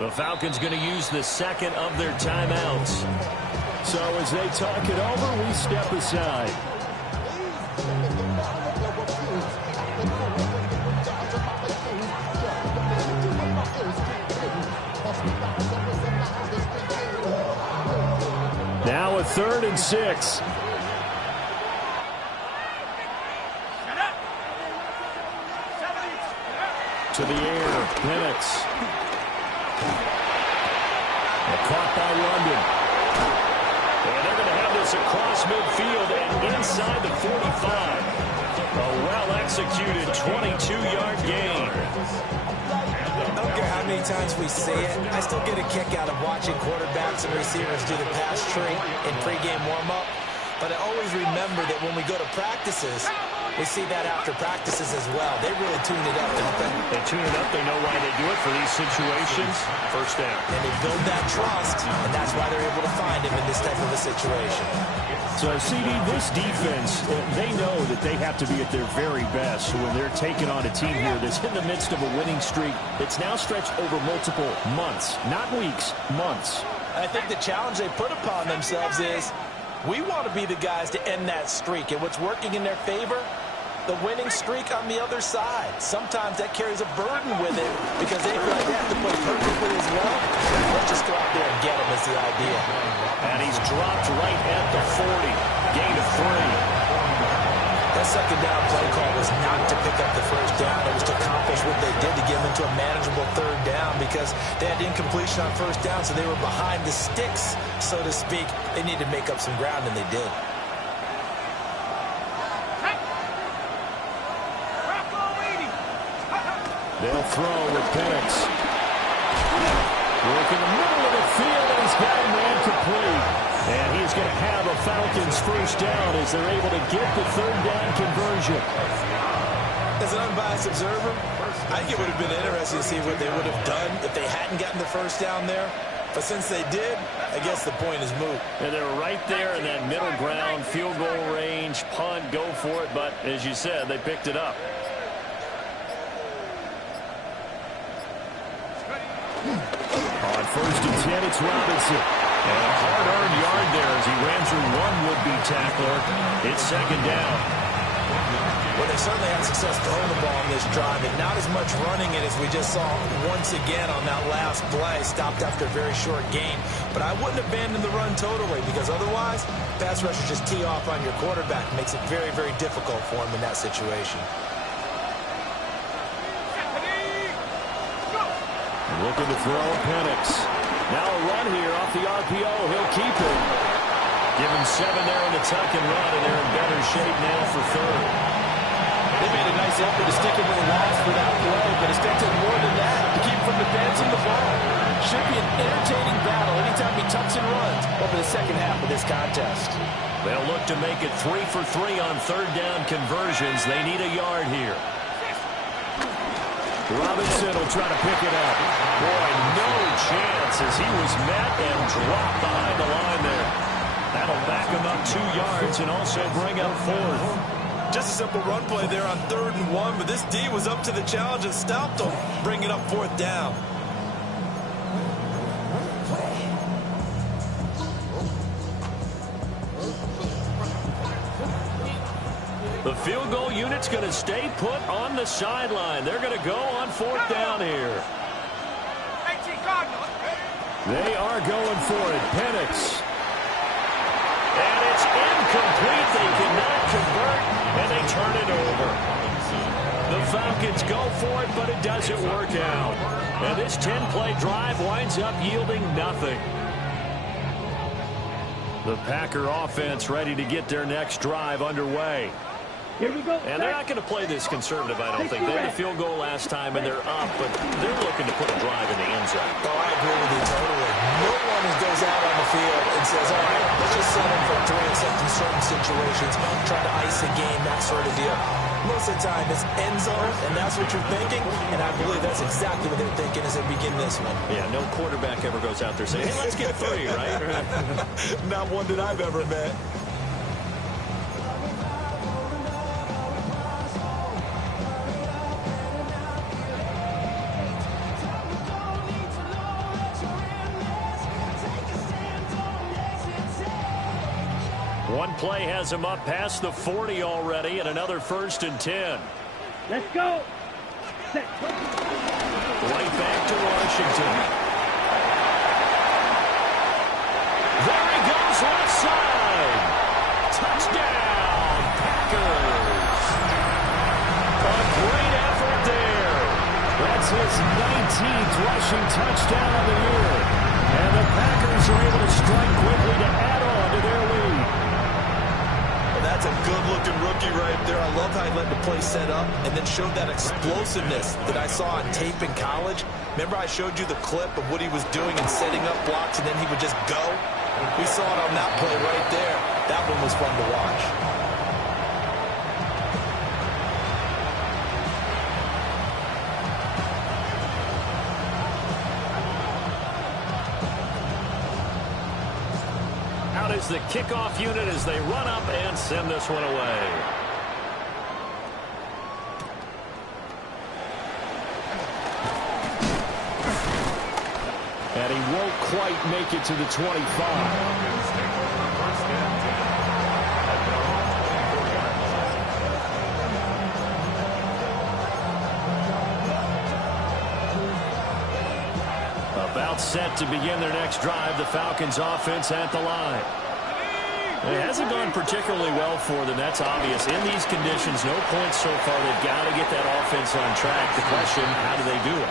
The Falcons going to use the second of their timeouts. So as they talk it over, we step aside. Now a 3rd and 6. To the air, Penix. Caught by London. And they're going to have this across midfield and inside the 45. A well-executed 22-yard gain. I don't care how many times we see it, I still get a kick out of watching quarterbacks and receivers do the pass tree in pregame warm-up. But I always remember that when we go to practices, we see that after practices as well. They really tune it up, don't they? They tune it up. They know why they do it for these situations. First down. And they build that trust, and that's why they're able to find him in this type of a situation. So, CD, this defense, they know that they have to be at their very best when they're taking on a team here that's in the midst of a winning streak that's now stretched over multiple months, not weeks, months. I think the challenge they put upon themselves is we want to be the guys to end that streak. And what's working in their favor? The winning streak on the other side. Sometimes that carries a burden with it because they feel like they have to play perfectly as well. Let's just go out there and get them is the idea. And he's dropped right at the 40. Gain of 3. That second down play call was not to pick up the first down. It was to accomplish what they did to get them into a manageable 3rd down because they had incompletion on first down, so they were behind the sticks, so to speak. They needed to make up some ground, and they did. They'll throw with Penix. Work in the middle of the field, and he's got him incomplete. And he's going to have a Falcons first down as they're able to get the 3rd down conversion. As an unbiased observer, I think it would have been interesting to see what they would have done if they hadn't gotten the first down there. But since they did, I guess the point is moot. And they're right there in that middle ground, field goal range, punt, go for it. But as you said, they picked it up. On 1st and 10, it's Robinson. And a hard-earned yard there as he ran through one would-be tackler. It's 2nd down. Well, they certainly had success throwing the ball on this drive, and not as much running it as we just saw once again on that last play. Stopped after a very short gain. But I wouldn't abandon the run totally because otherwise, pass rushers just tee off on your quarterback. Makes it very, very difficult for him in that situation. Looking to throw Penix. Now a run here off the RPO. He'll keep it. Give him 7 there in the tuck and run, and they're in better shape now for 3rd. They made a nice effort to stick him with a loss for that play, but expected more than that to keep from advancing the ball. Should be an entertaining battle anytime he tucks and runs over the second half of this contest. They'll look to make it 3 for 3 on 3rd down conversions. They need a yard here. Robinson will try to pick it up. Boy, no chance as he was met and dropped behind the line there. That'll back him up 2 yards and also bring up 4th. Just a simple run play there on 3rd and 1, but this D was up to the challenge and stopped him, bringing up 4th down. The field goal unit's going to stay put on the sideline. They're going to go on 4th down here. They are going for it. Penix. And it's incomplete. They cannot convert, and they turn it over. The Falcons go for it, but it doesn't work out. And this 10-play drive winds up yielding nothing. The Packer offense ready to get their next drive underway. Here we go. And they're not going to play this conservative, I don't think. They had a field goal last time, and they're up, but they're looking to put a drive in the end zone. Oh, I agree with you totally. No one goes out on the field and says, all right, let's just settle for 3 except in certain situations, try to ice a game, that sort of deal. Most of the time, it's end zone, and that's what you're thinking, and I believe that's exactly what they're thinking as they begin this one. Yeah, no quarterback ever goes out there saying, hey, let's get 3, right? Not one that I've ever met. One play has him up past the 40 already, and another 1st and 10. Let's go. Set. Right back to Washington. There he goes, left side. Touchdown, Packers. A great effort there. That's his 19th rushing touchdown of the year. And the Packers are able to strike quickly to add on to their lead. Well, that's a good-looking rookie right there. I love how he let the play set up and then showed that explosiveness that I saw on tape in college. Remember I showed you the clip of what he was doing and setting up blocks, and then he would just go? We saw it on that play right there. That one was fun to watch. Out is the kickoff unit as they run up and send this one away. And he won't quite make it to the 25. About set to begin their next drive, the Falcons offense at the line. It hasn't gone particularly well for them. That's obvious. In these conditions, no points so far. They've got to get that offense on track. The question, how do they do it?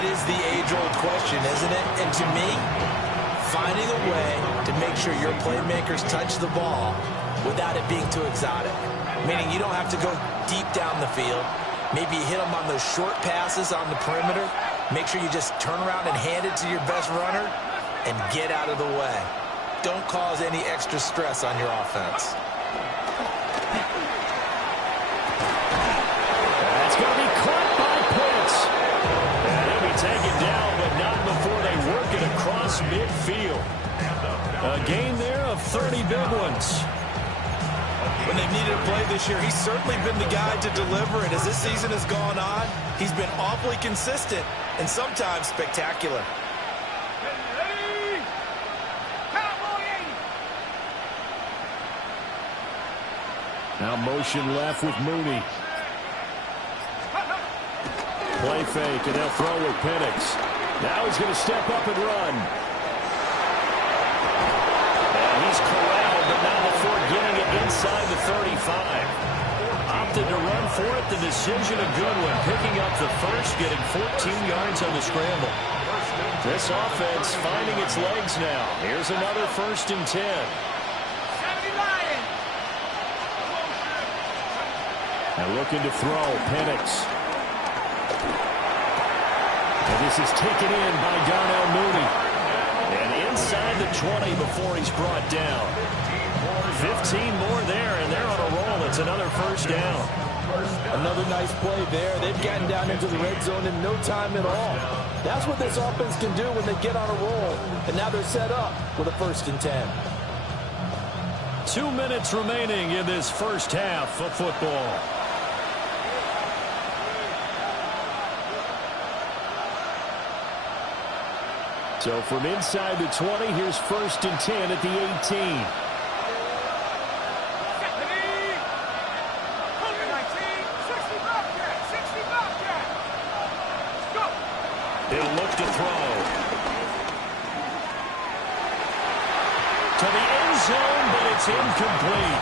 It is the age-old question, isn't it? And to me, finding a way to make sure your playmakers touch the ball without it being too exotic. Meaning you don't have to go deep down the field. Maybe you hit them on those short passes on the perimeter. Make sure you just turn around and hand it to your best runner and get out of the way. Don't cause any extra stress on your offense. That's going to be caught by Pitts. And he'll be taken down, but not before they work it across midfield. A gain there of 30 big ones. When they've needed a play this year, he's certainly been the guy to deliver. And as this season has gone on, he's been awfully consistent and sometimes spectacular. Now motion left with Mooney. Play fake, and they'll throw with Penix. Now he's going to step up and run. And he's corralled, but not before getting it inside the 35. Opted to run for it. The decision a good one. Picking up the first, getting 14 yards on the scramble. This offense finding its legs now. Here's another 1st and 10. And looking to throw, Penix. And this is taken in by Darnell Mooney. And inside the 20 before he's brought down. 15 more there, and they're on a roll. It's another 1st down. Another nice play there. They've gotten down into the red zone in no time at all. That's what this offense can do when they get on a roll. And now they're set up with a 1st and 10. 2 minutes remaining in this first half of football. So from inside the 20, here's 1st and 10 at the 18. He'll look to throw. To the end zone, but it's incomplete.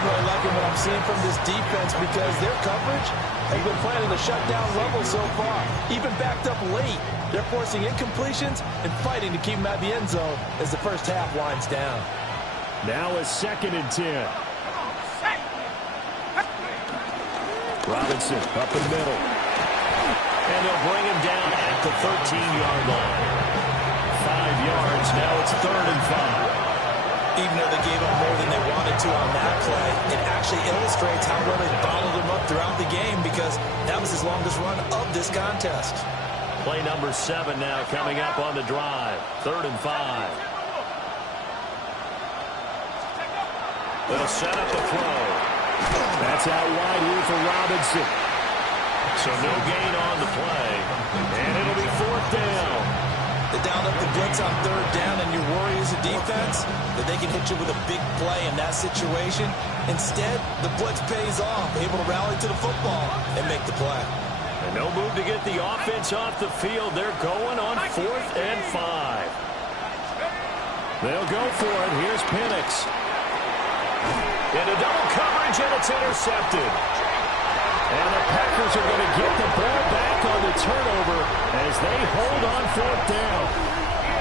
I'm really liking what I'm seeing from this defense because their coverage has been playing at a shutdown level so far. Even backed up late, they're forcing incompletions and fighting to keep them at the end zone as the first half winds down. Now a 2nd and 10. Robinson up the middle. And they'll bring him down at the 13-yard line. 5 yards, now it's 3rd and 5. Even though they gave up more than they wanted to on that play, it actually illustrates how well they bottled them up throughout the game because that was his longest run of this contest. Play number 7 now coming up on the drive. 3rd and 5. They'll set up a throw. That's out wide here for Robinson. So no gain on the play. And it'll be 4th down. They dialed up the blitz on third down, and your worry as a defense that they can hit you with a big play in that situation. Instead, the blitz pays off, able to rally to the football and make the play. And no move to get the offense off the field. They're going on 4th and 5. They'll go for it. Here's Penix. Into double coverage, and it's intercepted. And the Packers are going to get the ball back on the turnover as they hold on 4th down.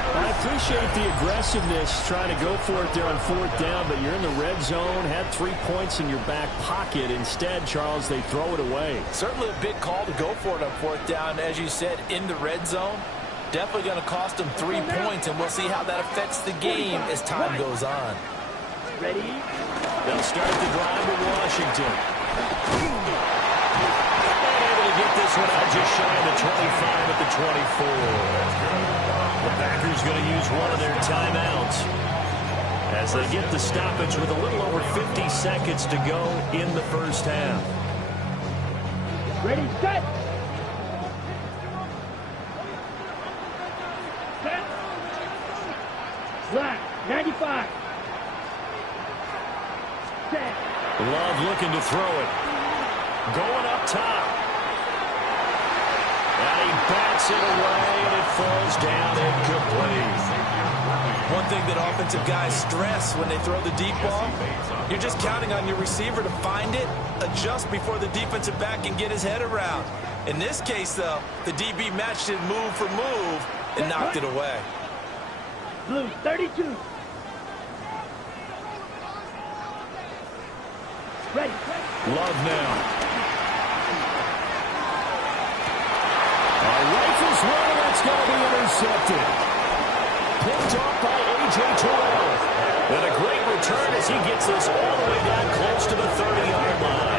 I appreciate the aggressiveness trying to go for it there on 4th down, but you're in the red zone, had 3 points in your back pocket. Instead, Charles, they throw it away. Certainly a big call to go for it on 4th down. As you said, in the red zone, definitely going to cost them 3 points, and we'll see how that affects the game as time goes on. Ready? They'll start the drive with Washington. Get this one out just shy of the 25 at the 24. The Packers going to use one of their timeouts as they get the stoppage with a little over 50 seconds to go in the first half. Ready, set. Set. Black, 95. Set. Love looking to throw it. Going up top. And he bats it away, and it falls down incomplete. One thing that offensive guys stress when they throw the deep ball, you're just counting on your receiver to find it, adjust before the defensive back can get his head around. In this case, though, the DB matched it move for move and knocked it away. Blue, 32. Ready. Love now. Rifles one, that's going to be intercepted. Picked off by A.J. Terrell. And a great return as he gets this all the way down close to the 30-yard line.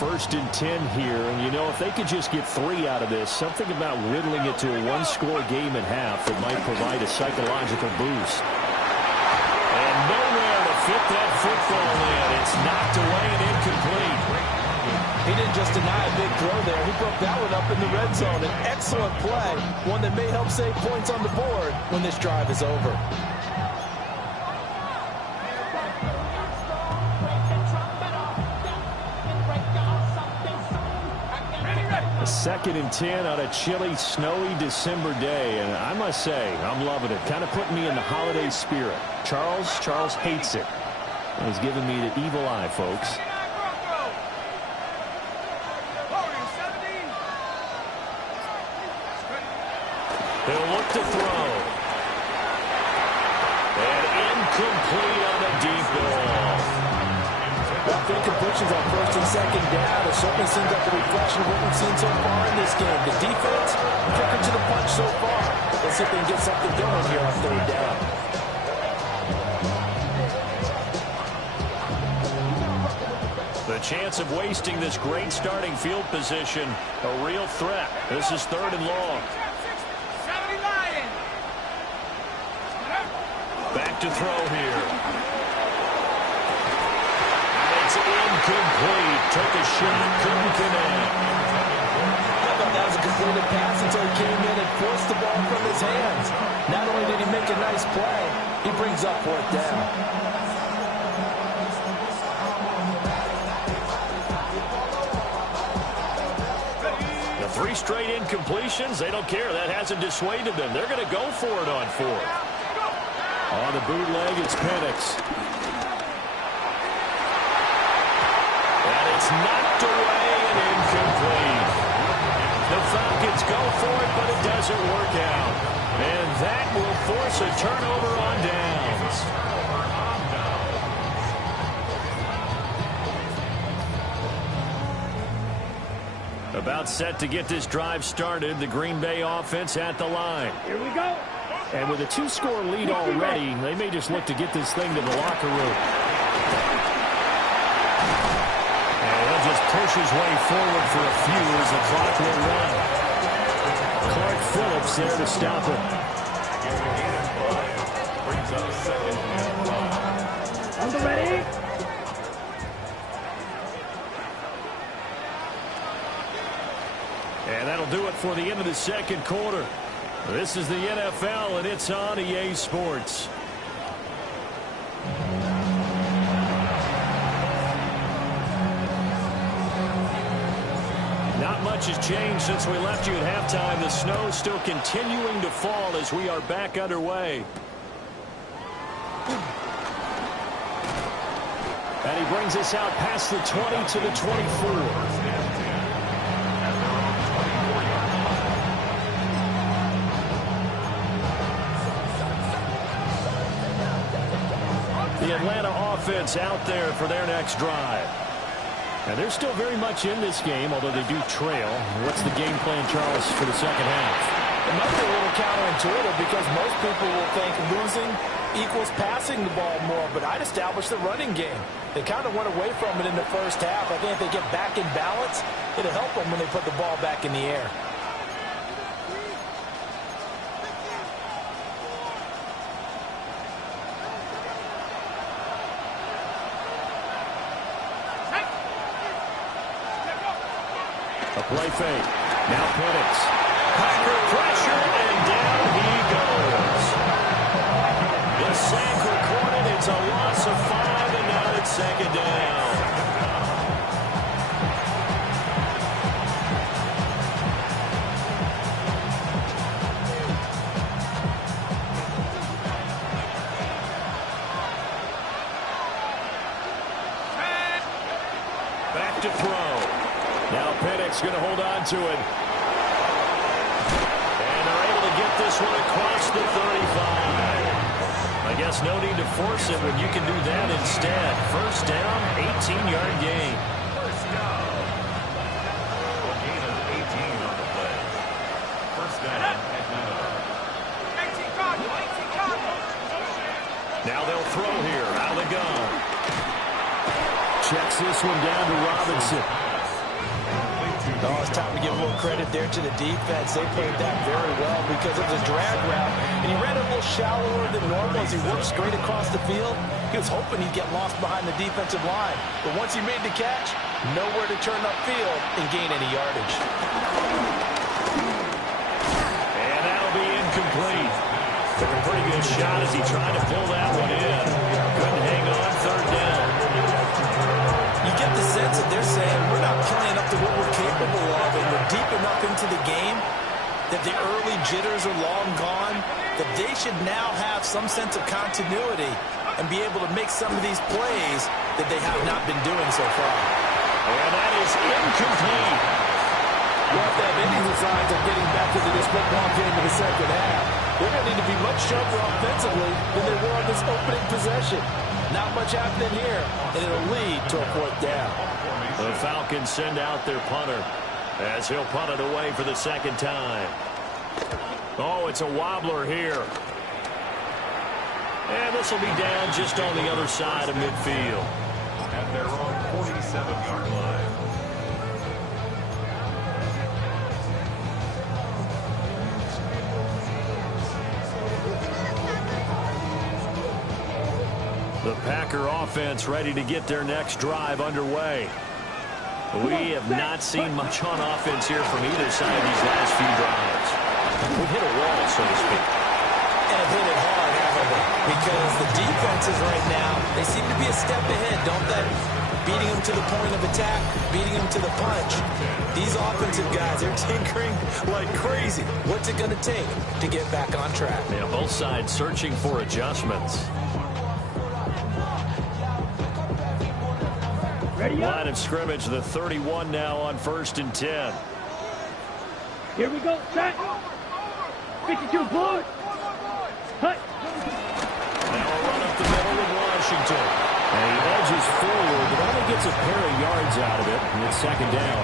First and 10 here, and you know, if they could just get 3 out of this, something about whittling it to a one-score game at half that might provide a psychological boost. And nowhere to fit that football in. It's knocked away and incomplete. He didn't just deny a big throw there. He broke that one up in the red zone. An excellent play, one that may help save points on the board when this drive is over. A 2nd and 10 on a chilly, snowy December day, and I must say, I'm loving it. Kind of putting me in the holiday spirit. Charles hates it. He's giving me the evil eye, folks. He'll look to throw. And incomplete on a deep ball. Incompletions on 1st and 2nd down. It certainly seems like a reflection of what we've seen so far in this game. The defense, quicker to the punch so far. Let's see if they can get something going here on 3rd down. The chance of wasting this great starting field position, a real threat. This is 3rd and long. Back to throw here. Incomplete. Took a shot, couldn't connect. I thought that was a completed pass until he came in and forced the ball from his hands. Not only did he make a nice play, he brings up 4th down. The 3 straight incompletions, they don't care. That hasn't dissuaded them. They're going to go for it on 4th. On the bootleg, it's Penix. Knocked away and incomplete. The Falcons go for it, but it doesn't work out. And that will force a turnover on downs. About set to get this drive started. The Green Bay offense at the line. Here we go. And with a 2-score lead already, they may just look to get this thing to the locker room. Just push his way forward for a few as the clock will run. Clark Phillips there to stop it. On the ready. And that'll do it for the end of the second quarter. This is the NFL, and it's on EA Sports. Not much has changed since we left you at halftime. The snow still continuing to fall as we are back underway. And he brings us out past the 20 to the 24. The Atlanta offense out there for their next drive. And they're still very much in this game, although they do trail. What's the game plan, Charles, for the second half? It might be a little counterintuitive because most people will think losing equals passing the ball more, but I'd establish the running game. They kind of went away from it in the first half. I think if they get back in balance, it'll help them when they put the ball back in the air. A play fake. Now Penix. Packer pressure, and down he goes. The sack recorded. It's a loss of 5, and now it's second down. Back to throw. Now Penix going to hold on to it. And they're able to get this one across the 35. I guess no need to force it when you can do that instead. First down, 18-yard gain. First down. A gain of 18 on the play. First down at 9. Now they'll throw here out of the gun. Checks this one down to Robinson. Oh, it's time to give a little credit there to the defense. They played that very well because it was a drag route, and he ran it a little shallower than normal as he worked straight across the field. He was hoping he'd get lost behind the defensive line, but once he made the catch, nowhere to turn upfield and gain any yardage. And that'll be incomplete. Took a pretty good shot as he tried to pull that one in. Couldn't hang on, third down. You get the sense that they're saying we're not playing up to what we're capable of, and we're deep enough into the game that the early jitters are long gone, that they should now have some sense of continuity and be able to make some of these plays that they have not been doing so far. And that is incomplete. You have to have any designs of getting back into this football game in the second half. They're going to need to be much sharper offensively than they were on this opening possession. Not much happening here, and it'll lead to a fourth down. The Falcons send out their punter as he'll punt it away for the second time. Oh, it's a wobbler here. And this will be down just on the other side of midfield. At their own 47-yard line. The Packer offense ready to get their next drive underway. We have not seen much on offense here from either side of these last few drives. We've hit a wall, so to speak. And hit it hard, haven't we? Because the defenses right now, they seem to be a step ahead, don't they? Beating them to the point of attack, beating them to the punch. These offensive guys, they're tinkering like crazy. What's it going to take to get back on track? Yeah, both sides searching for adjustments. Ready up. Line of scrimmage, the 31 now on 1st and 10. Here we go. Set. 52 forward. Hut. Now a run up the middle with Washington. And he edges forward, but only gets a pair of yards out of it. And it's second down.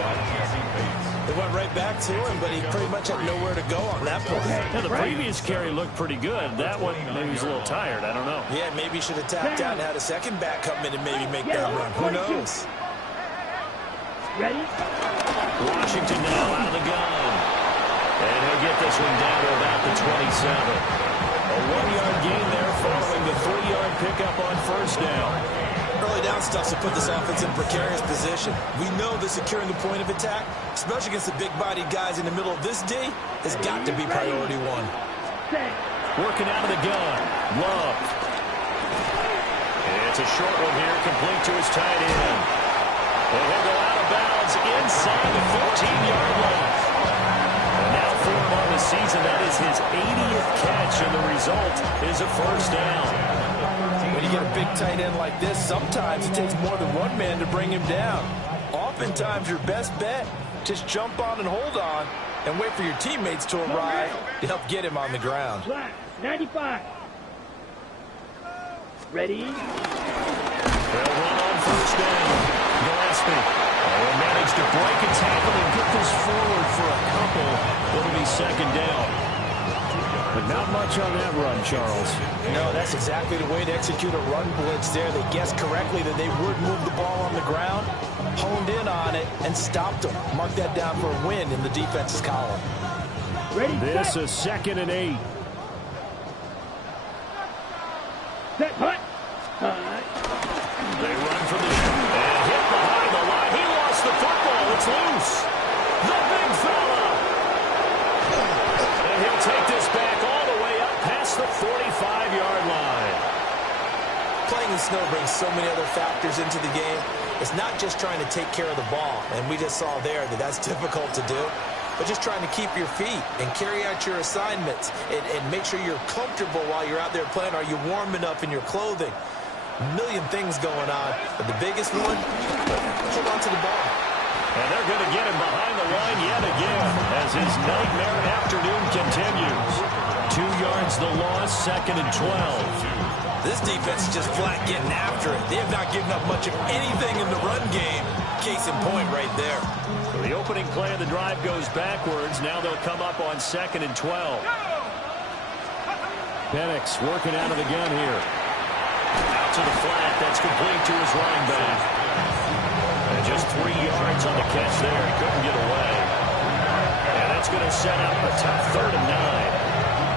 They went right back to him, but he pretty much had nowhere to go on that point. Now, the previous carry looked pretty good. That one, maybe he's a little tired. I don't know. Yeah, maybe he should have tapped out and had a second back come in and maybe make that run. Who knows? Ready? Washington now out of the gun. And he'll get this one down to about the 27. A 1-yard gain there following the 3-yard pickup on first down. Early down stuff to put this offense in precarious position. We know that securing the point of attack, especially against the big-bodied guys in the middle of this D, has got to be priority one. Working out of the gun. Love. It's a short one here, complete to his tight end. And he'll go out of bounds inside the 14-yard line. And now for him on the season, that is his 80th catch, and the result is a first down. When you get a big tight end like this, sometimes it takes more than one man to bring him down. Oftentimes, your best bet, just jump on and hold on and wait for your teammates to arrive to help get him on the ground. 95. Ready? They'll run on first down. Gillespie will manage to break a tackle and get this forward for a couple. It'll be second down. But not much on that run, Charles. No, that's exactly the way to execute a run blitz there. They guessed correctly that they would move the ball on the ground, honed in on it, and stopped them. Mark that down for a win in the defense's column. Ready? This is 2nd and 8. Set. Hut. They run for the and hit behind the line. He lost the football. It's loose. The big fella. And he'll take this back all the way up past the 45-yard line. Playing in snow brings so many other factors into the game. It's not just trying to take care of the ball, and we just saw there that that's difficult to do, but just trying to keep your feet and carry out your assignments and make sure you're comfortable while you're out there playing. Are you warm enough in your clothing? A million things going on, but the biggest one, hold on to the ball. And they're going to get him behind the line yet again as his nightmare afternoon continues. 2 yards the loss, 2nd and 12. This defense is just flat getting after it. They have not given up much of anything in the run game. Case in point right there. So the opening play of the drive goes backwards. Now they'll come up on 2nd and 12. Penix working out of the gun here. Out to the flat. That's complete to his running back. And just 3 yards on the catch there. He couldn't get away. And that's going to set up a tough 3rd and 9.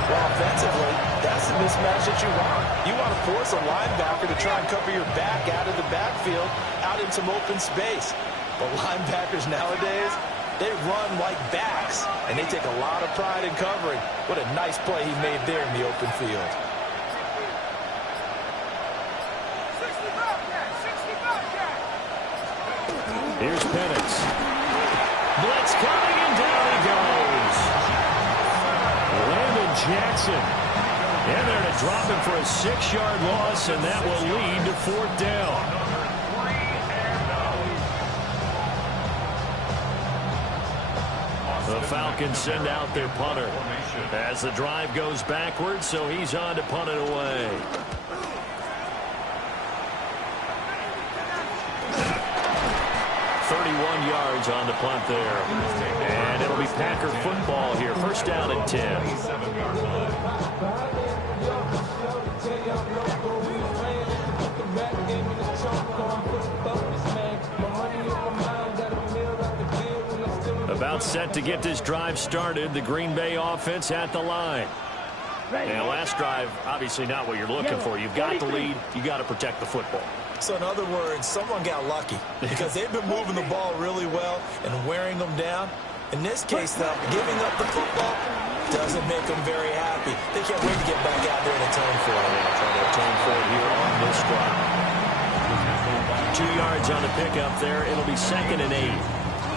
Well, offensively, that's the mismatch that you want. You want to force a linebacker to try and cover your back out of the backfield, out in some open space. But linebackers nowadays, they run like backs, and they take a lot of pride in covering. What a nice play he made there in the open field. Here's Penix. Blitz coming, and down he goes. Landon Jackson. And they're to drop him for a 6-yard loss, and that will lead to 4th down. The Falcons send out their punter as the drive goes backwards, so he's on to punt it away. Yards on the punt there. And it'll be Packer football here. First down and 10. About set to get this drive started. The Green Bay offense at the line. And last drive, obviously not what you're looking for. You've got the lead. You got to protect the football. So in other words, someone got lucky because they've been moving the ball really well and wearing them down. In this case, though, giving up the football doesn't make them very happy. They can't wait to get back out there and atone for it. Yeah, trying to atone for it here on this drive. 2 yards on the pickup there. It'll be 2nd and 8.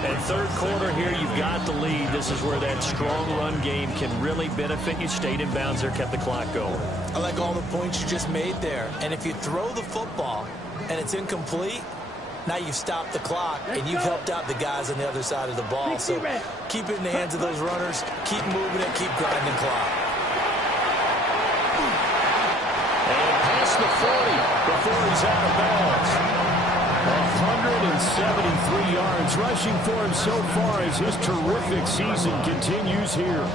And 3rd quarter here, you've got the lead. This is where that strong run game can really benefit you. Stayed in bounds there, kept the clock going. I like all the points you just made there. And if you throw the football and it's incomplete, now you've stopped the clock and you've helped out the guys on the other side of the ball. So keep it in the hands of those runners. Keep moving it. Keep grinding clock. And past the 40 before he's out of bounds. 173 yards rushing for him so far as his terrific season continues here.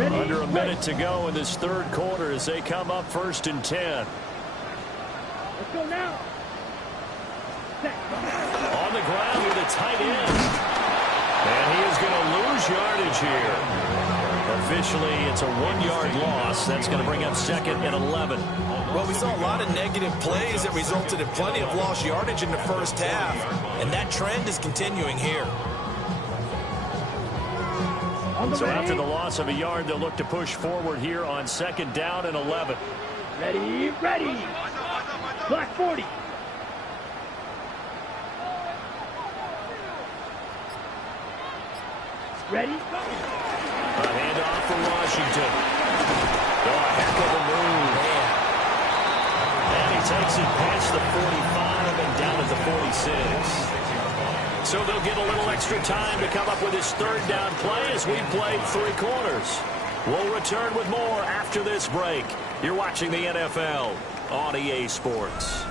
Under a minute to go in this 3rd quarter as they come up 1st and 10. Let's go now. Set. On the ground with a tight end. And he is going to lose yardage here. Officially, it's a 1-yard loss. That's going to bring up 2nd and 11. Well, we saw a lot of negative plays that resulted in plenty of lost yardage in the first half. And that trend is continuing here. So after the loss of a yard, they'll look to push forward here on 2nd down and 11. Ready, ready. Black 40. Ready? A handoff for Washington. Oh, a heck of a move. And he takes it past the 45 and down at the 46. So they'll get a little extra time to come up with his 3rd down play as we played 3 quarters. We'll return with more after this break. You're watching the NFL on EA Sports.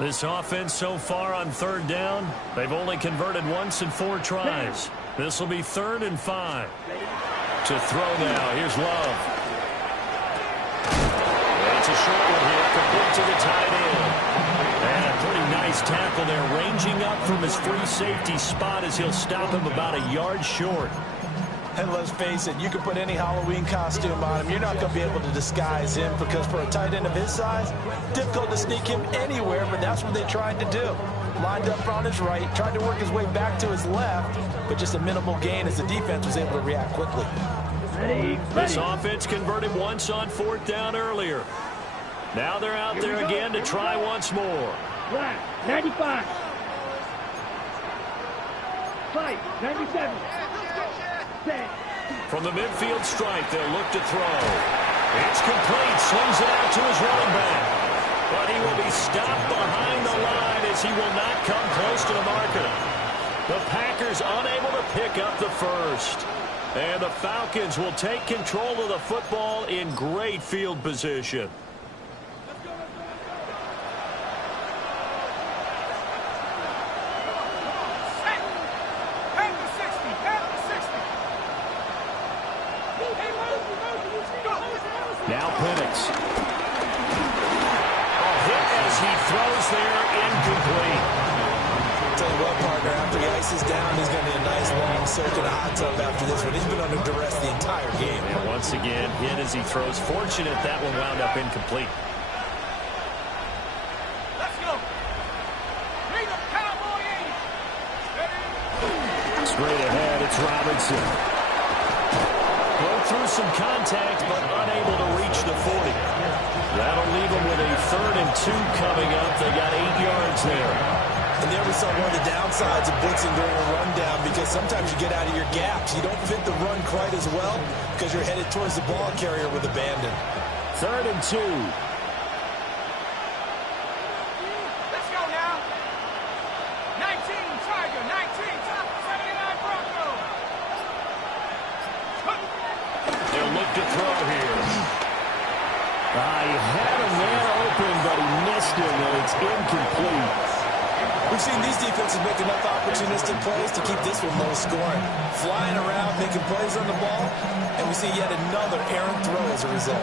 This offense so far on 3rd down, they've only converted once in 4 tries. This will be 3rd and 5. To throw now, here's Love. It's a short one here, complete to the tight end. And a pretty nice tackle there, ranging up from his free safety spot as he'll stop him about a yard short. And let's face it, you can put any Halloween costume on him. You're not going to be able to disguise him because for a tight end of his size, difficult to sneak him anywhere, but that's what they tried to do. Lined up on his right, tried to work his way back to his left, but just a minimal gain as the defense was able to react quickly. Ready, ready. This offense converted once on 4th down earlier. Now they're out there again to try once more. Black 95. Fight 97. From the midfield stripe, they'll look to throw. It's complete. Swings it out to his running back. But he will be stopped behind the line as he will not come close to the marker. The Packers unable to pick up the first. And the Falcons will take control of the football in great field position. Now Penix. A hit as he throws there, incomplete. Tell you what, partner, after the ice is down, he's going to need a nice long soak in a hot tub after this one. He's been under duress the entire game. And once again, hit as he throws. Fortunate that one wound up incomplete. Let's go. Bring the Cowboy in. Straight ahead, it's Robinson. Broke through some contact, but unable to reach the 40. That'll leave them with a 3rd and 2 coming up. They got 8 yards there. And there we saw one of the downsides of blitzing during a rundown because sometimes you get out of your gaps. You don't fit the run quite as well because you're headed towards the ball carrier with abandon. 3rd and 2. Let's go now. 19 Tiger, 19 top 79 Bronco. They'll look to throw here. He had a man open, but he missed him, and it's incomplete. We've seen these defenses make enough opportunistic plays to keep this one low scoring. Flying around, making plays on the ball, and we see yet another errant throw as a result.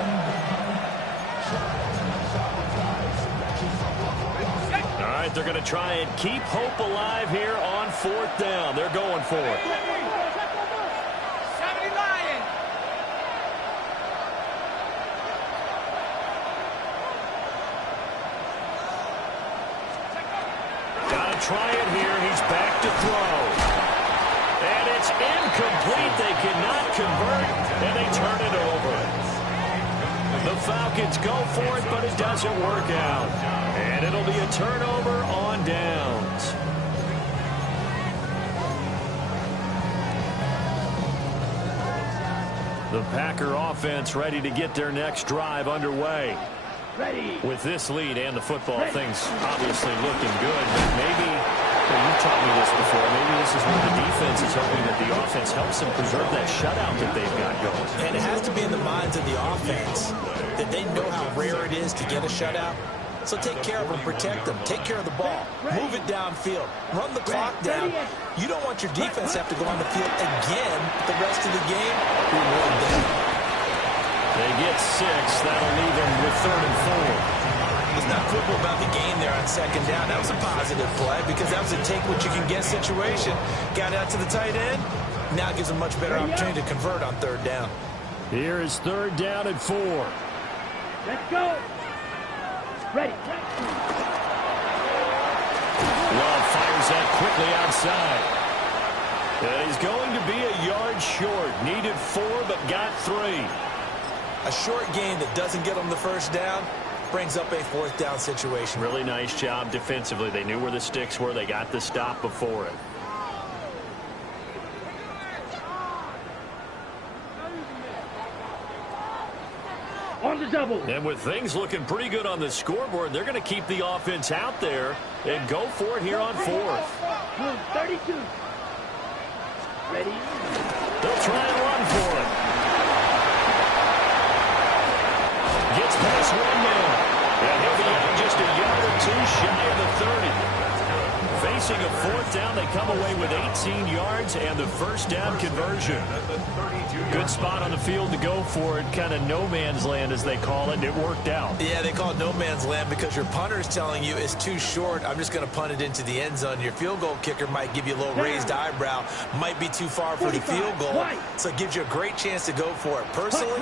All right, they're going to try and keep hope alive here on 4th down. They're going for it. 70 Lions. Got to try it here. He's back to throw. And it's incomplete. They cannot convert, and they turn it over. The Falcons go for it, but it doesn't work out. And it'll be a turnover on downs. The Packer offense ready to get their next drive underway. Ready. With this lead and the football, things obviously looking good. But maybe, you taught me this before, maybe this is where the defense is hoping that the offense helps them preserve that shutout that they've got going. And it has to be in the minds of the offense that they know how rare it is to get a shutout. So take care of them, protect them, take care of the ball, move it downfield, run the clock down. You don't want your defense to have to go on the field again the rest of the game. Reward them. They get 6. That'll leave them with 3rd and 4. Let's not quibble about the game there on 2nd down. That was a positive play because that was a take-what-you-can-get situation. Got out to the tight end. Now it gives them a much better opportunity to convert on 3rd down. Here is 3rd down and 4. Let's go. Ready. Love fires that quickly outside. And he's going to be a yard short. Needed 4, but got 3. A short gain that doesn't get them the 1st down brings up a 4th down situation. Really nice job defensively. They knew where the sticks were. They got the stop before it. On the double. And with things looking pretty good on the scoreboard, they're going to keep the offense out there and go for it here on 4th. 32. Ready. They'll try and run for it. Gets past 1 man. And he'll be out just a yard or 2 shy of the 30. Facing a 4th down, they come away with 18 yards and the 1st down conversion. Good spot on the field to go for it. Kind of no man's land, as they call it, and it worked out. Yeah, they call it no man's land because your punter is telling you it's too short. I'm just going to punt it into the end zone. Your field goal kicker might give you a little raised eyebrow. Might be too far for the field goal. So it gives you a great chance to go for it. Personally,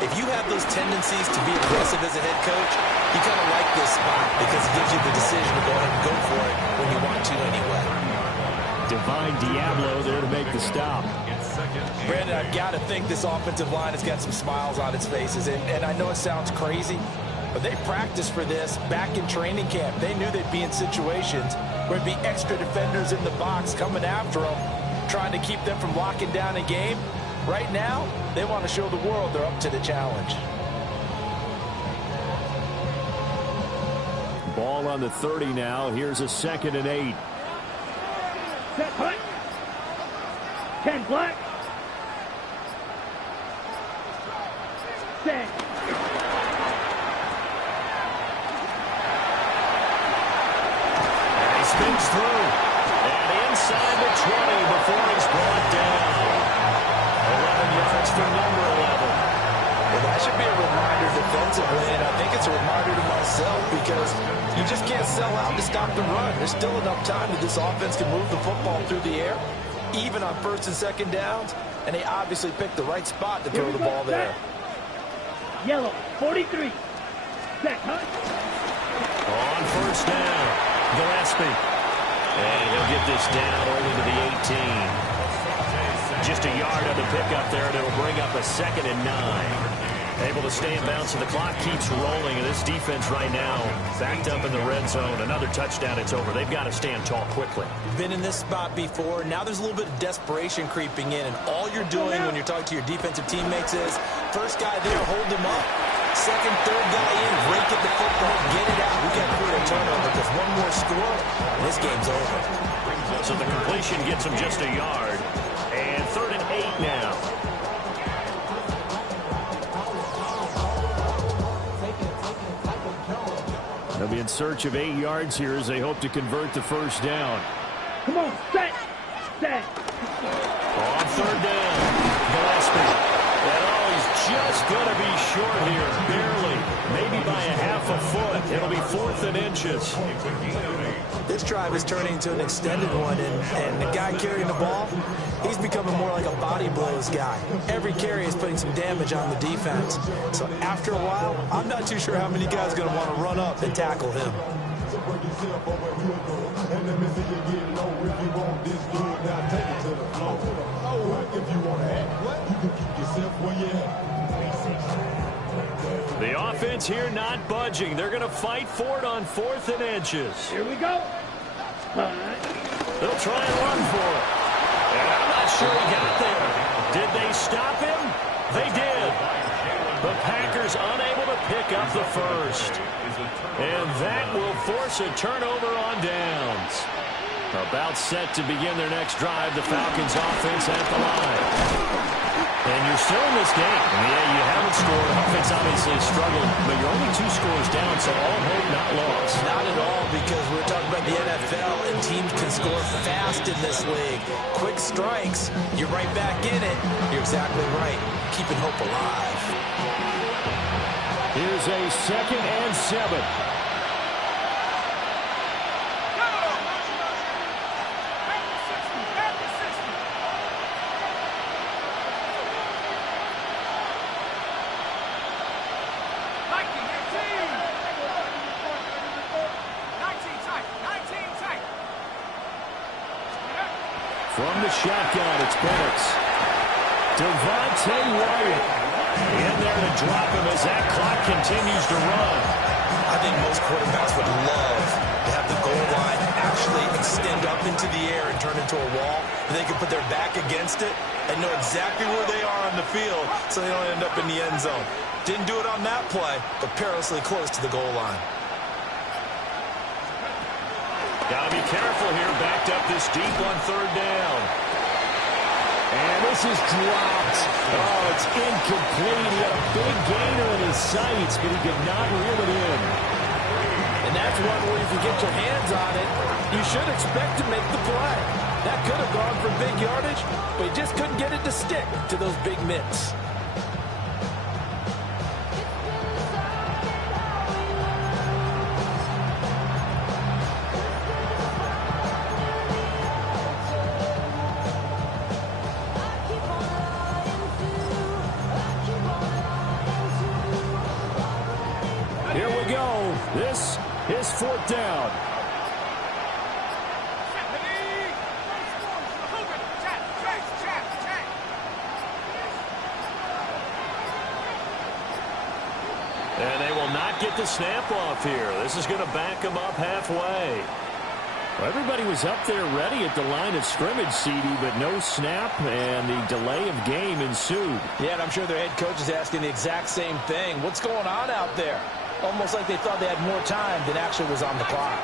if you have those tendencies to be aggressive as a head coach, you kind of like this spot because it gives you the decision to go ahead and go for it when you want to anyway. Divine Diablo there to make the stop. Brandon, I've got to think this offensive line has got some smiles on its faces. And I know it sounds crazy, but they practiced for this back in training camp. They knew they'd be in situations where there'd be extra defenders in the box coming after them, trying to keep them from locking down a game. Right now, they want to show the world they're up to the challenge. Ball on the 30 now. Here's a 2nd and 8. Set punt. 10 black. Set. And he spins through. And inside the 20 before he's brought down. 11 yards for number 11. Well, that should be a reminder defensively, and I think it's a reminder to myself because you just can't sell out to stop the run. There's still enough time that this offense can move the football through the air, even on 1st and 2nd downs, and they obviously picked the right spot to throw the ball there. Yellow, 43. Set hunt. On 1st down, Gillespie. And he'll get this down only to the 18. Just a yard on the pickup there, and it'll bring up a 2nd and 9. Able to stay in bounds, and the clock keeps rolling. And this defense right now backed up in the red zone. Another touchdown, it's over. They've got to stand tall quickly. Been in this spot before. Now there's a little bit of desperation creeping in, and all you're doing when you're talking to your defensive teammates is, first guy there, hold him up. Second, third guy in, rake at the football, get it out. We got to create a turnover because one more score, and this game's over. So the completion gets him just a yard. And 3rd and 8 now. They'll be in search of 8 yards here as they hope to convert the 1st down. Come on, set. Set. On 3rd down, Gillespie. And he's just going to be short here, barely. Maybe by a half a foot. It'll be 4th and inches. This drive is turning into an extended one, and the guy carrying the ball, he's becoming more like a body blows guy. Every carry is putting some damage on the defense. So after a while, I'm not too sure how many guys are going to want to run up and tackle him. The offense here not budging. They're going to fight for it on 4th and inches. Here we go. They'll try and run for it. And I'm not sure he got there. Did they stop him? They did. The Packers unable to pick up the 1st. And that will force a turnover on downs. About set to begin their next drive. The Falcons offense at the line. And you're still in this game. Yeah, you haven't scored. Offense obviously has struggled, but you're only 2 scores down, so all hope not lost. Not at all, because we're talking about the NFL, and teams can score fast in this league. Quick strikes, you're right back in it. You're exactly right. Keeping hope alive. Here's a 2nd and 7. From the shotgun, it's Penix. Devontae Wyatt in there to drop him as that clock continues to run. I think most quarterbacks would love to have the goal line actually extend up into the air and turn into a wall, and they can put their back against it and know exactly where they are on the field so they don't end up in the end zone. Didn't do it on that play, but perilously close to the goal line. Got to be careful here, backed up this deep on 3rd down. And this is dropped. Oh, it's incomplete. He had a big gainer in his sights, but he could not reel it in. And that's one where if you get your hands on it, you should expect to make the play. That could have gone for big yardage, but he just couldn't get it to stick to those big mitts. Here we go. This is 4th down. And they will not get the snap off here. This is going to back them up halfway. Well, everybody was up there ready at the line of scrimmage, CD, but no snap, and the delay of game ensued. Yeah, and I'm sure their head coach is asking the exact same thing. What's going on out there? Almost like they thought they had more time than actually was on the clock.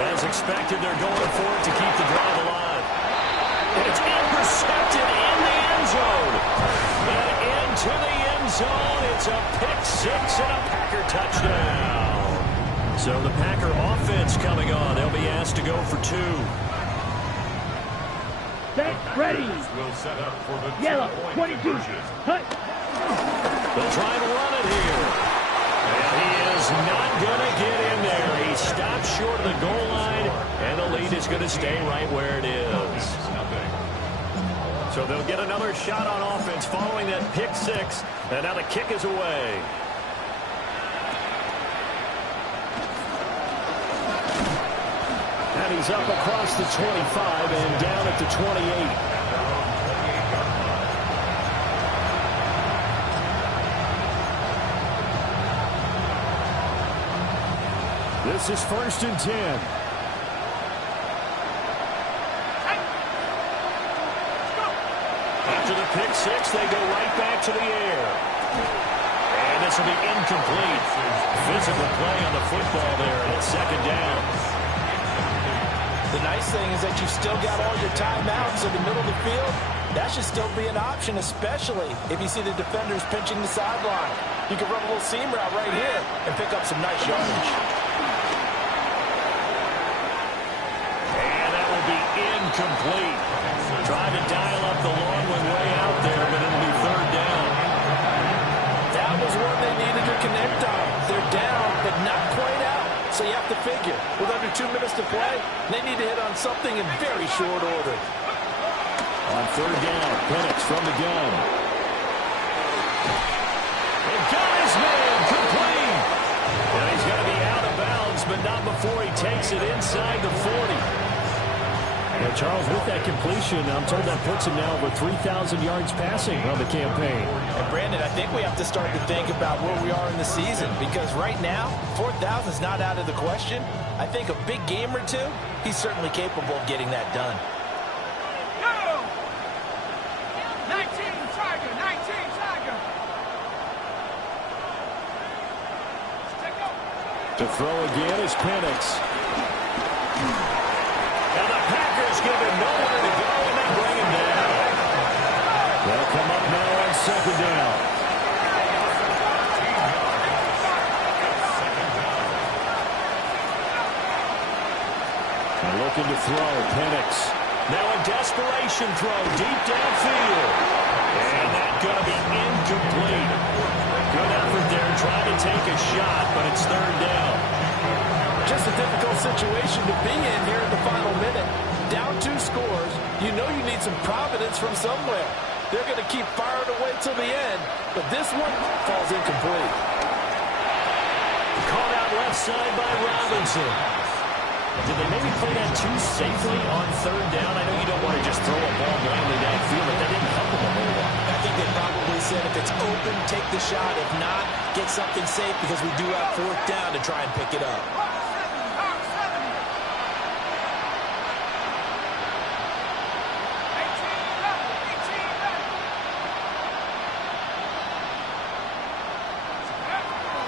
As expected, they're going for it to keep the drive alive. And it's intercepted in the end zone. And into the end zone, it's a pick-6 and a Packer touchdown. So the Packer offense coming on. They'll be asked to go for 2. Set, ready. Will set up for the Yellow, 2-point 22. conversion. Hut. They'll try and run it here. And he is not going to get in there. He stops short of the goal line, and the lead is going to stay right where it is. So they'll get another shot on offense following that pick-6, and now the kick is away. And he's up across the 25 and down at the 28. This is 1st and 10. After the pick-6, they go right back to the air. And this will be incomplete. Physical play on the football there, and it's 2nd down. The nice thing is that you've still got all your timeouts in the middle of the field. That should still be an option, especially if you see the defenders pinching the sideline. You can run a little seam route right here and pick up some nice yardage. And that will be incomplete. Trying to dial up the long one way out there, but it'll be 3rd down. That was one they needed to connect on. They're down, but not quite out. So you have to figure, with under 2 minutes to play, they need to hit on something in very short order. On 3rd down, Penix from the gun. And got his man complete. And he's going to be out of bounds, but not before he takes it inside the 40. And Charles, with that completion, I'm told that puts him now over 3,000 yards passing on the campaign. And Brandon, I think we have to start to think about where we are in the season, because right now, 4,000 is not out of the question. I think a big game or two, he's certainly capable of getting that done. Go! 19 Tiger, 19 Tiger. To throw again is Penix. And the Packers give him nowhere to go, and they bring him down. They'll come up now on second down. And looking to throw, Penix. Now a desperation throw deep downfield. And that's going to be incomplete. Good effort there trying to take a shot, but it's third down. Just a difficult situation to be in here in the final minute. Down 2 scores. You know you need some providence from somewhere. They're going to keep firing away till the end, but this one falls incomplete. Caught out left side by Robinson. Did they maybe play that too safely on third down? I know you don't want to just throw a ball blindly downfield, but that didn't help them a whole lot. I think they probably said if it's open, take the shot. If not, get something safe, because we do have 4th down to try and pick it up.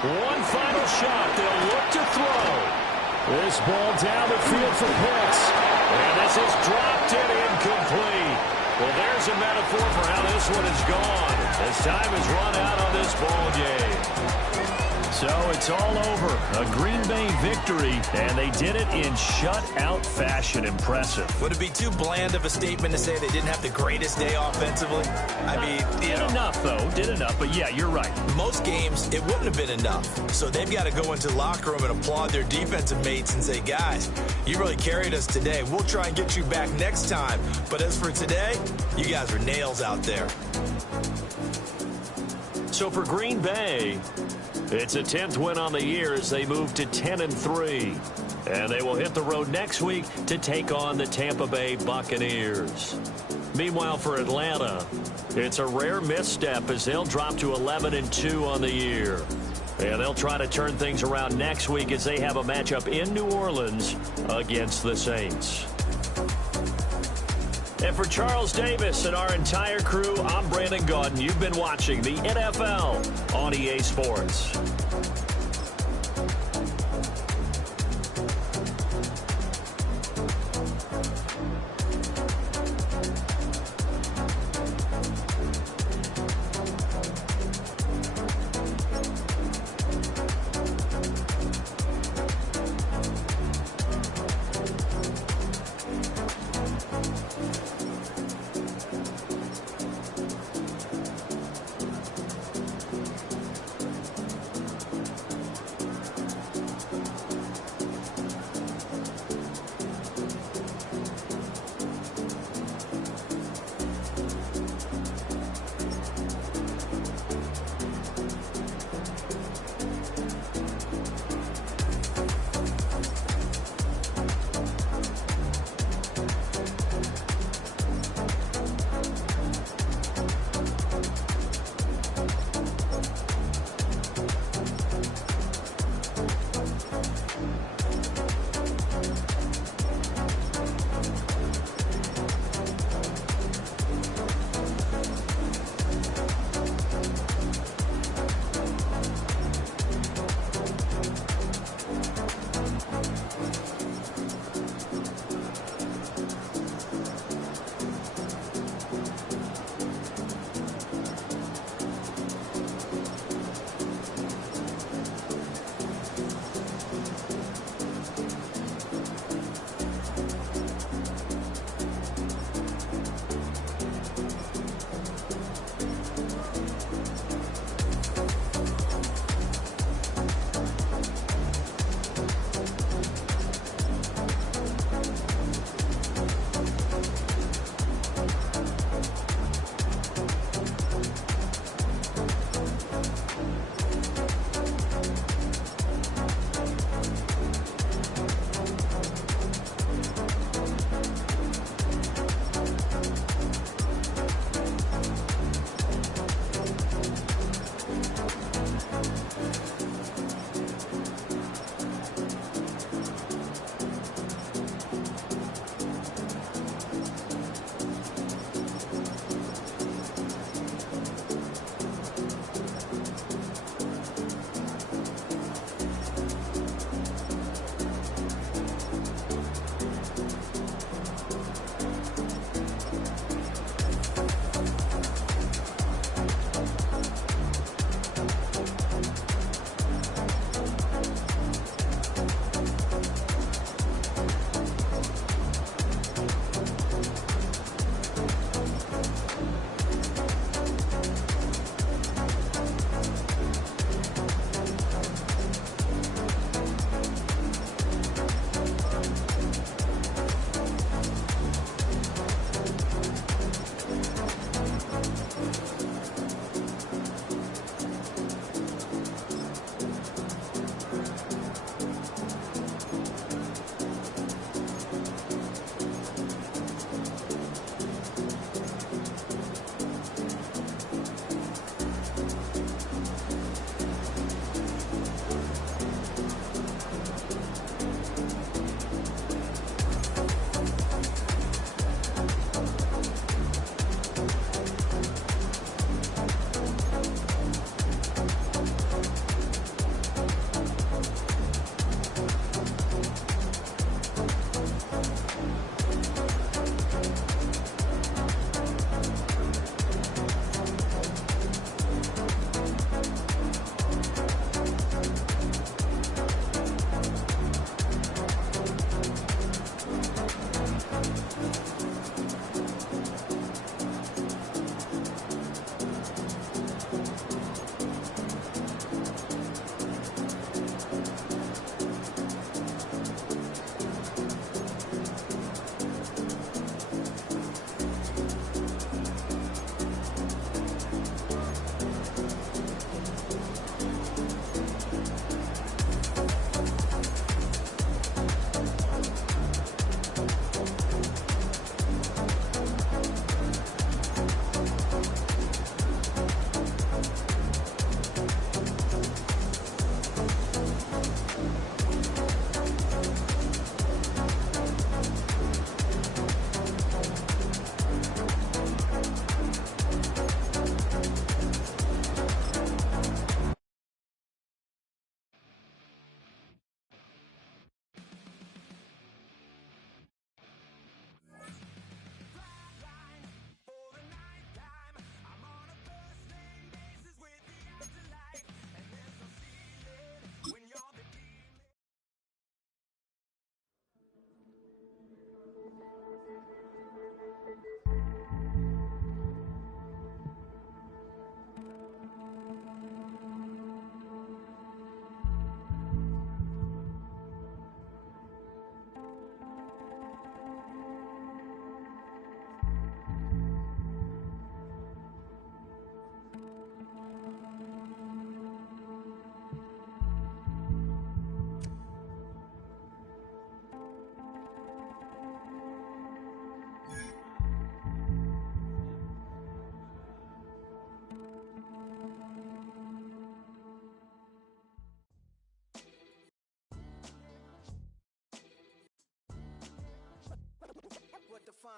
One final shot. They'll look to throw. This ball down the field for Pitts. And this is dropped and incomplete. Well, there's a metaphor for how this one is gone. As time has run out on this ball game. So it's all over. A Green Bay victory, and they did it in shutout fashion. Impressive. Would it be too bland of a statement to say they didn't have the greatest day offensively? I mean, Did enough, though. Did enough. But, yeah, you're right. most games, it wouldn't have been enough. So they've got to go into the locker room and applaud their defensive mates and say, guys, you really carried us today. We'll try and get you back next time. But as for today, you guys are nails out there. So for Green Bay, it's a 10th win on the year as they move to 10-3. And they will hit the road next week to take on the Tampa Bay Buccaneers. Meanwhile, for Atlanta, it's a rare misstep as they'll drop to 11-2 on the year. And they'll try to turn things around next week as they have a matchup in New Orleans against the Saints. And for Charles Davis and our entire crew, I'm Brandon Gaudin. You've been watching the NFL on EA Sports.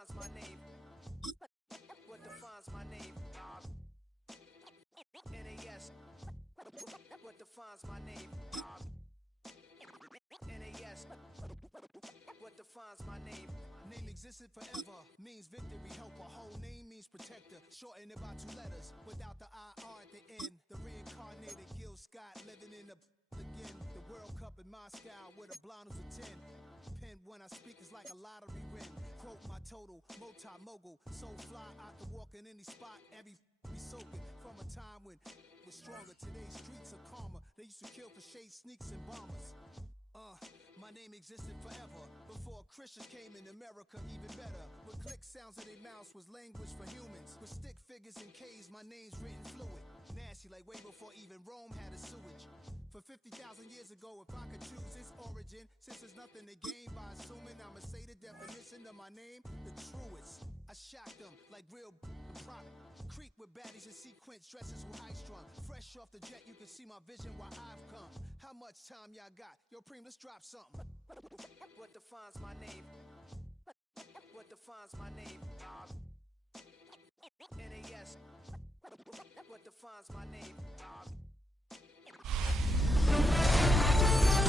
defines my name? What defines my name? NAS. What defines my name? NAS. What defines my name? Name existed forever, means victory, helper. Whole name means protector. Shorten it by 2 letters, without the IR at the end. The reincarnated Gil Scott living in the again. The World Cup in Moscow with a blonde who's a 10. Pen when I speak is like a lottery win. Quote my total, multi-mogul. So fly, I can walk in any spot, every be soaking. From a time when was stronger. Today's streets are calmer. They used to kill for shade sneaks and bombers. My name existed forever. Before Christians came in America, even better. With click sounds in their mouths was language for humans. With stick figures and K's, my name's written fluid. Nasty like way before even Rome had a sewage. For 50,000 years ago, if I could choose its origin, since there's nothing to gain by assuming, I'ma say the definition of my name, the truest. I shocked them like real product. Creep with baddies in sequence, dresses with high strung. Fresh off the jet, you can see my vision where I've come. How much time y'all got? Yo, Preem, let's drop something. What defines my name? What defines my name? NAS. What defines my name?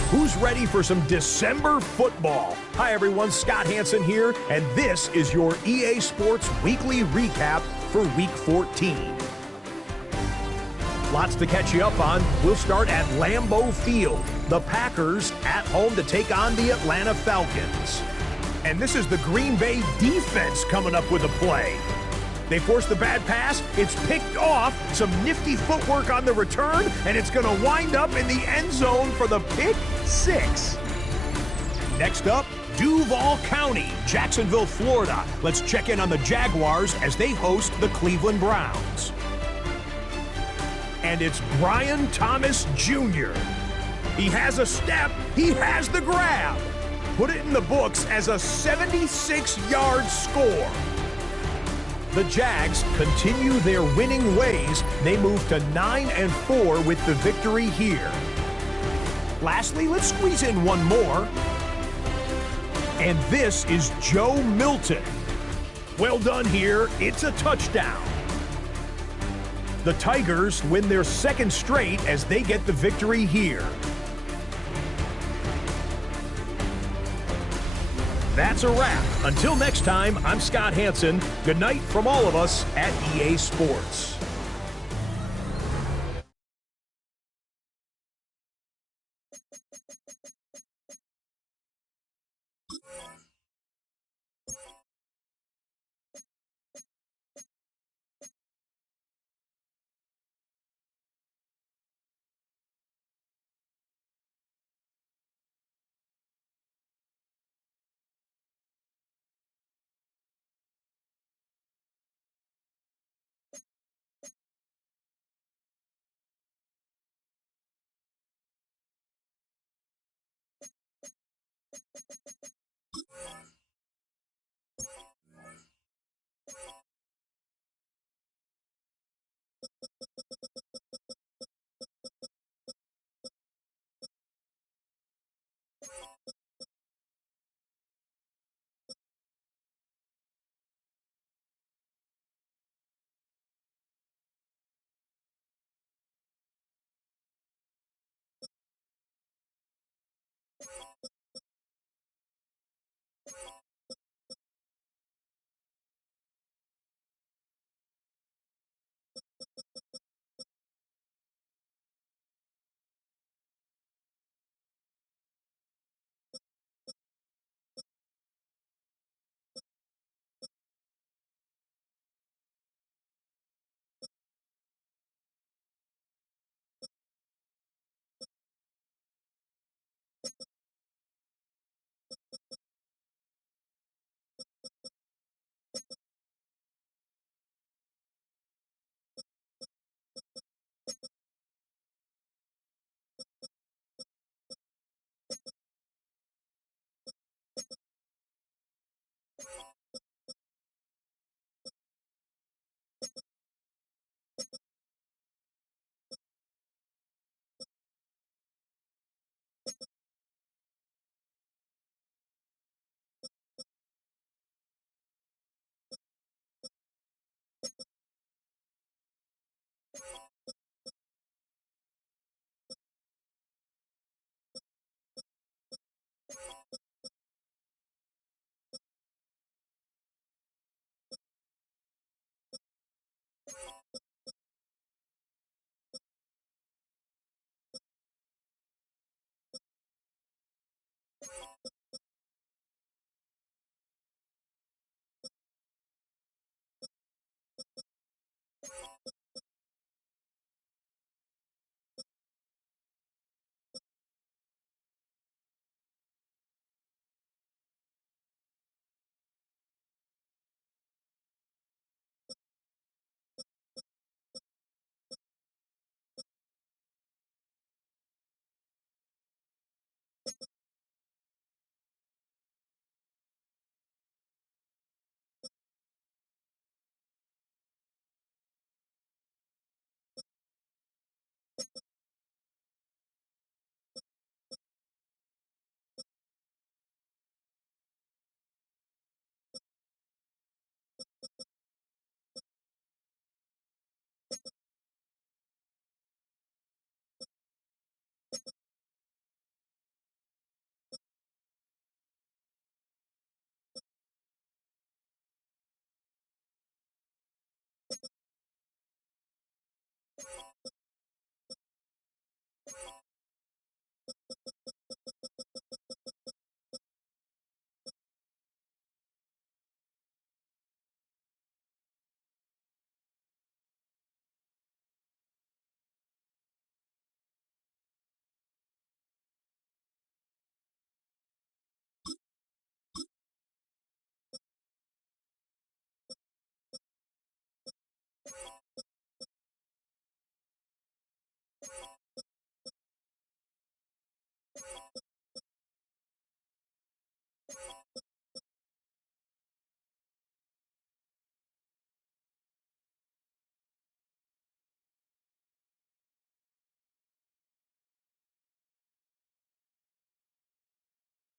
Who's ready for some December football? Hi everyone, Scott Hanson here, and this is your EA Sports Weekly Recap for Week 14. Lots to catch you up on. We'll start at Lambeau Field. The Packers at home to take on the Atlanta Falcons. And this is the Green Bay defense coming up with a play. They force the bad pass, it's picked off, some nifty footwork on the return, and it's going to wind up in the end zone for the pick six. Next up, Duval County, Jacksonville, Florida. Let's check in on the Jaguars as they host the Cleveland Browns. And it's Brian Thomas Jr. He has a step, he has the grab. Put it in the books as a 76-yard score. The Jags continue their winning ways. They move to 9-4 with the victory here. Lastly, let's squeeze in one more. And this is Joe Milton. Well done here. It's a touchdown. The Tigers win their second straight as they get the victory here. That's a wrap. Until next time, I'm Scott Hanson. Good night from all of us at EA Sports.